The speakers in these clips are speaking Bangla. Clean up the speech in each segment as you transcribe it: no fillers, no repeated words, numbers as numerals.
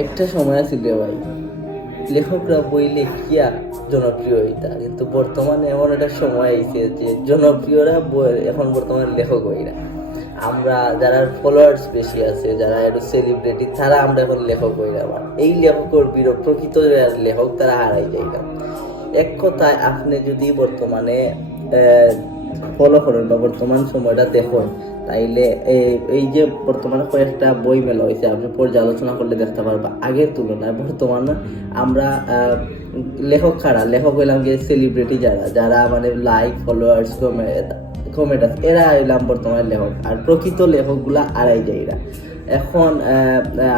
একটা সময় ছিল ভাই, লেখকরা বই লেখিয়া জনপ্রিয় হইতা, কিন্তু বর্তমানে এমন একটা সময় আইছে যে জনপ্রিয়রা বই এখন বর্তমানে লেখক হইরা। আমরা যারা ফলোয়ার্স বেশি আছে, যারা একটু সেলিব্রিটি, তারা আমরা এখন লেখক হইরা। আমার এই লেখকের প্রকৃত লেখক তারা হারাই যাইলাম। এক কথায় আপনি যদি বর্তমানে ফলো করেন বা বর্তমান সময়টা দেখুন, তাইলে এই যে বর্তমানে কয়েকটা বই মেলা হয়েছে, আপনি পর্যালোচনা করলে দেখতে পারবা আগের তুলনায় বর্তমানে আমরা লেখক খাড়া লেখক হইলাম যে সেলিব্রিটি, যারা মানে লাইক ফলোয়ার্স কমেন্ট আছে, এরা হইলাম বর্তমানে লেখক। আর প্রকৃত লেখকগুলা আড়াই যাইরা। এখন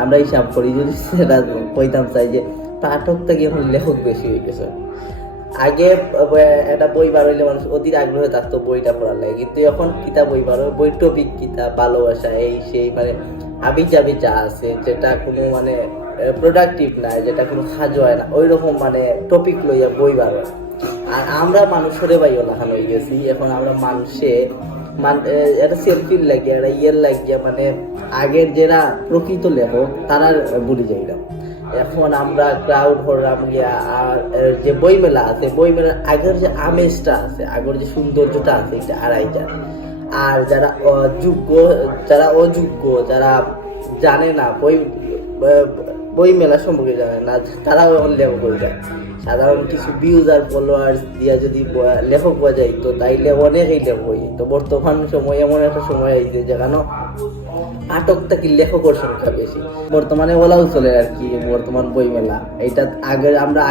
আমরা হিসাব করি, যদি সেটা কইতাম চাই যে পাঠক থেকে এখন লেখক বেশি হয়ে গেছে। আগে একটা বই বার হইলে মানুষ অধীর আগ্রহে থাকতো বইটা পড়ার লাগে, কিন্তু এখন কিতাব বই বার হয়, বই টপিক কিতাব, ভালোবাসা, এই সেই মানে হাবি জাবি যা আছে, যেটা কোনো মানে প্রোডাক্টিভ না, যেটা কোনো কাজ হয় না, ওই রকম মানে টপিক লইয়া বই বার হয়। আর আমরা মানুষের বাইও লাগানো হয়ে গেছি। এখন আমরা মানুষে একটা সেলফির লাগিয়ে, একটা ইয়ের লাগিয়ে, মানে আগের যারা প্রকৃত লেখক তারা ভুলে যাইলাম। এখন আমরা ক্রাউড হরলাম গিয়া। আর যে বই মেলা আছে, বই মেলার আগের যে আমেজটা আছে, আগের যে সৌন্দর্যটা আছে, এটা আড়াই যায়। আর যারা অযোগ্য, যারা জানে না বই মেলা সম্পর্কে জানে না, তারাও এখন লেখক হয়ে যায়। সাধারণ কিছু ভিউজ আর ফলোয়ার্স দিয়া যদি লেখক হওয়া যায়, তো তাইলে অনেকেই লেখক হয়ে যায়। তো বর্তমান সময় এমন একটা সময় আইছে যেখানে পাঠক থেকে লেখকের সংখ্যা বেশি। বর্তমানে ওলাও চলে আর কি বর্তমান বই মেলা। এটা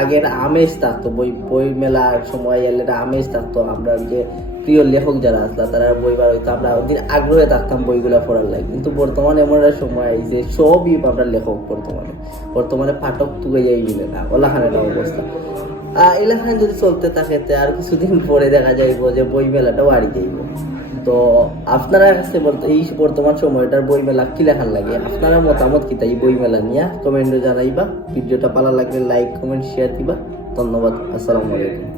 আগের আমেজ থাকতো, বই মেলার সময় এলে আমেজ থাকতো। আমরা যে প্রিয় লেখক যারা আসলো তারা বই বার হইতো, আমরা ওদের আগ্রহে থাকতাম বইগুলো পড়ার লাগে। কিন্তু বর্তমানে এমন একটা সময় আইছে সবই আমরা লেখক। বর্তমানে পাঠক তুলে যাই মিলে না, ওলাখানে একটা অবস্থা। এলাকায় যদি চলতে থাকে আর কিছুদিন পরে দেখা যাইব যে বই মেলাটাও হারিয়ে যাইব। তো আপনারা কাছে এই বর্তমান সময়টার বই মেলা কি লেখার লাগে, আপনারা মতামত কি তাই বই মেলা নিয়ে কমেন্টে জানাইবা। ভিডিওটা ভালো লাগলে লাইক কমেন্ট শেয়ার দিবা। ধন্যবাদ। আসসালামু আলাইকুম।